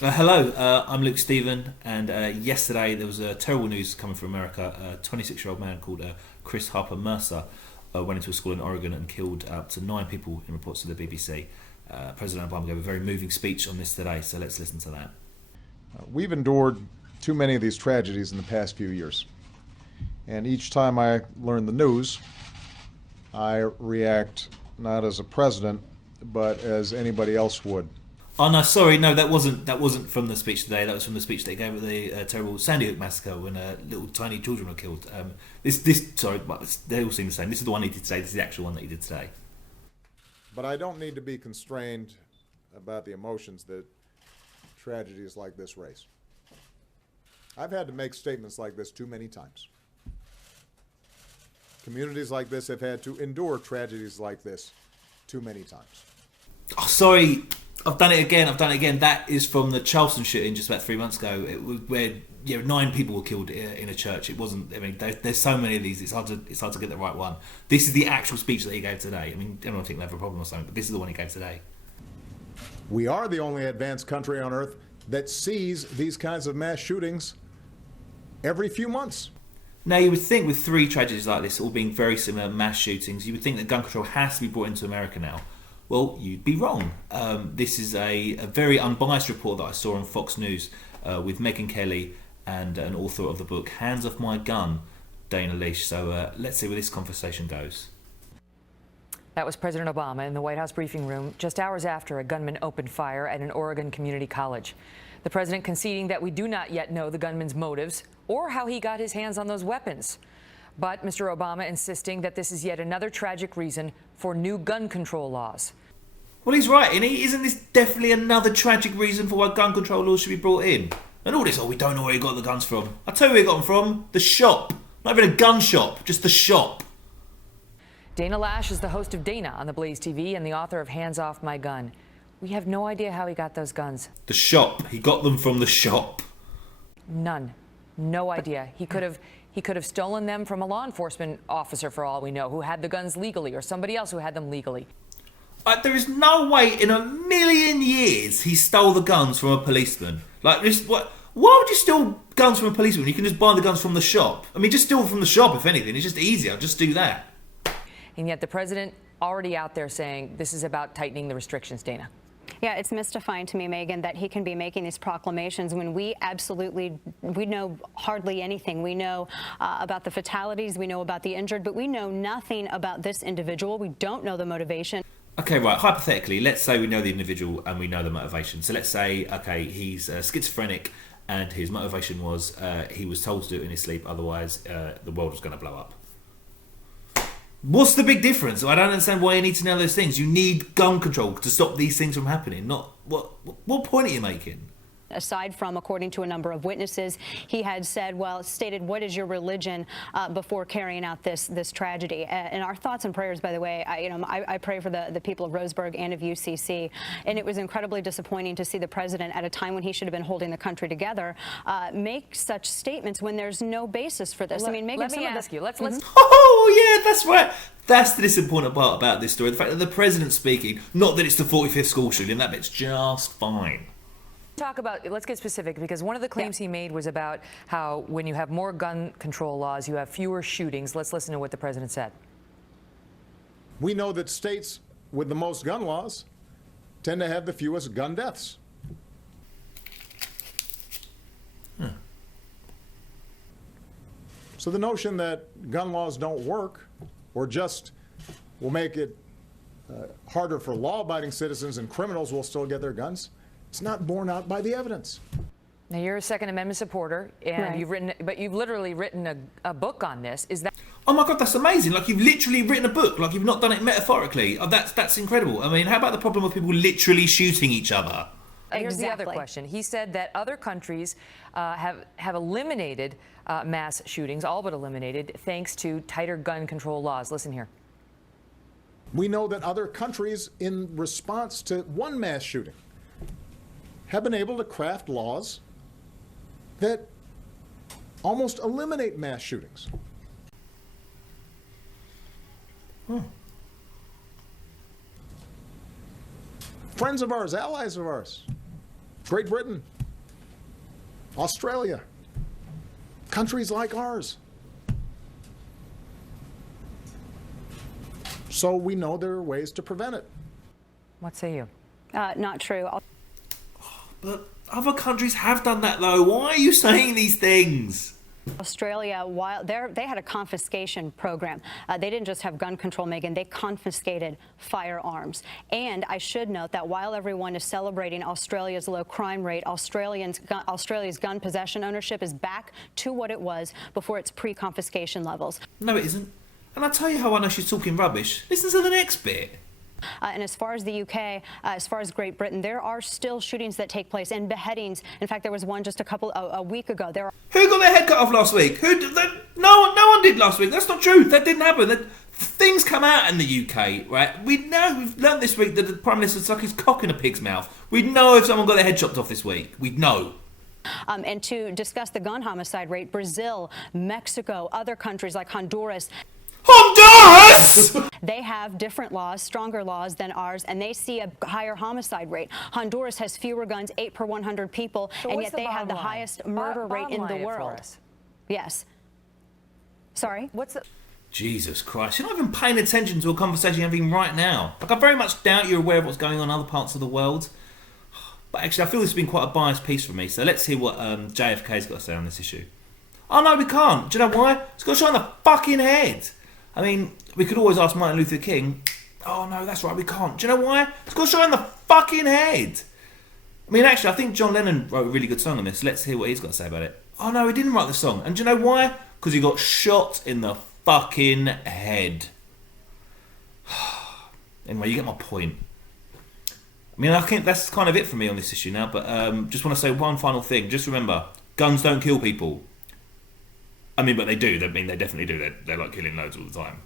Hello, I'm Luke Stephen, and yesterday there was terrible news coming from America. A 26-year-old man called Chris Harper Mercer went into a school in Oregon and killed up to 9 people in reports to the BBC. President Obama gave a very moving speech on this today, so let's listen to that. We've endured too many of these tragedies in the past few years. And each time I learn the news, I react not as a president, but as anybody else would. Oh no, sorry, no, that wasn't from the speech today. That was from the speech they gave at the terrible Sandy Hook massacre when little tiny children were killed. Sorry, but they all seem the same. This is the one he did today. This is the actual one that he did today. But I don't need to be constrained about the emotions that tragedies like this raise. I've had to make statements like this too many times. Communities like this have had to endure tragedies like this too many times. Oh, sorry, I've done it again. That is from the Charleston shooting just about 3 months ago, where 9 people were killed in a church. It wasn't. I mean, there's so many of these. It's hard to get the right one. This is the actual speech that he gave today. I mean, everyone think they have a problem or something, but this is the one he gave today. We are the only advanced country on earth that sees these kinds of mass shootings every few months. Now, you would think with 3 tragedies like this, all being very similar mass shootings, you would think that gun control has to be brought into America now. Well, you'd be wrong. This is a very unbiased report that I saw on Fox News with Megyn Kelly and an author of the book Hands Off My Gun, Dana Leash. So let's see where this conversation goes. That was President Obama in the White House briefing room just hours after a gunman opened fire at an Oregon community college. The president conceding that we do not yet know the gunman's motives or how he got his hands on those weapons. But Mr. Obama insisting that this is yet another tragic reason for new gun control laws. Well, he's right, isn't this definitely another tragic reason for why gun control laws should be brought in? And all this, we don't know where he got the guns from. I'll tell you where he got them from. The shop. Not even a gun shop, just the shop. Dana Lash is the host of Dana on the Blaze TV and the author of Hands Off My Gun. We have no idea how he got those guns. The shop. He got them from the shop. None. No idea. He could have stolen them from a law enforcement officer, for all we know, who had the guns legally, or somebody else who had them legally. There is no way in a million years he stole the guns from a policeman. Why would you steal guns from a policeman? You can just buy the guns from the shop. I mean, just steal from the shop, if anything. It's just easier. Just do that. And yet the president already out there saying this is about tightening the restrictions, Dana. Yeah, it's mystifying to me, Megyn, that he can be making these proclamations when we know hardly anything. We know about the fatalities, we know about the injured, but we know nothing about this individual. We don't know the motivation. Okay, right, hypothetically, let's say we know the individual and we know the motivation. So let's say, okay, he's schizophrenic and his motivation was he was told to do it in his sleep, otherwise the world was going to blow up. What's the big difference? I don't understand why you need to know those things. You need gun control to stop these things from happening. Not what point are you making? Aside from, according to a number of witnesses, he had stated, what is your religion before carrying out this tragedy? And our thoughts and prayers, by the way, I pray for the people of Roseburg and of UCC. And it was incredibly disappointing to see the president, at a time when he should have been holding the country together, make such statements when there's no basis for this. Let me ask you. Let's. Oh yeah, that's right. That's the disappointing part about this story. The fact that the president's speaking, not that it's the 45th school shooting. That bit's just fine. Let's get specific, because one of the claims he made was about how when you have more gun control laws, you have fewer shootings. Let's listen to what the president said. We know that states with the most gun laws tend to have the fewest gun deaths. So the notion that gun laws don't work or just will make it harder for law-abiding citizens and criminals will still get their guns, it's not borne out by the evidence. Now, you're a Second Amendment supporter, and Right. you've literally written a book on this. Is that? Oh my god, that's amazing! Like you've literally written a book. Like you've not done it metaphorically. Oh, that's incredible. I mean, how about the problem of people literally shooting each other? Here's the other Exactly. question. He said that other countries have eliminated mass shootings, all but eliminated, thanks to tighter gun control laws. Listen here. We know that other countries, in response to one mass shooting, have been able to craft laws that almost eliminate mass shootings. Friends of ours, allies of ours, Great Britain, Australia, countries like ours. So we know there are ways to prevent it. What say you? Not true. But other countries have done that, though. Why are you saying these things? Australia, while they had a confiscation program. They didn't just have gun control, Megan. They confiscated firearms. And I should note that while everyone is celebrating Australia's low crime rate, Australia's gun possession ownership is back to what it was before its pre-confiscation levels. No, it isn't. And I'll tell you how I know she's talking rubbish. Listen to the next bit. And as far as the UK, as far as Great Britain, there are still shootings that take place and beheadings. In fact, there was one just a week ago. Who got their head cut off last week? No one did last week. That's not true. That didn't happen. Things come out in the UK, right? We've learned this week that the Prime Minister stuck his cock in a pig's mouth. We'd know if someone got their head chopped off this week. We'd know. And to discuss the gun homicide rate, Brazil, Mexico, other countries like Honduras. Honduras! They have different laws, stronger laws than ours, and they see a higher homicide rate. Honduras has fewer guns, 8 per 100 people, So and what's yet the they have the bottom line? highest murder rate in the Bottom line it for world. us. Yes. Sorry? What's the... Jesus Christ, you're not even paying attention to a conversation you're having right now. Like, I very much doubt you're aware of what's going on in other parts of the world. But actually, I feel this has been quite a biased piece for me, so let's hear what JFK's got to say on this issue. Oh no, we can't. Do you know why? It's got a shot in the fucking head. I mean, we could always ask Martin Luther King. Oh no, that's right, we can't. Do you know why? It's got a shot in the fucking head. I mean, actually, I think John Lennon wrote a really good song on this. Let's hear what he's got to say about it. Oh no, he didn't write the song. And do you know why? Because he got shot in the fucking head. Anyway, you get my point. I mean, I think that's kind of it for me on this issue now, but just want to say one final thing. Just remember, guns don't kill people. I mean, but they do. I mean, they definitely do. They're like killing loads all the time.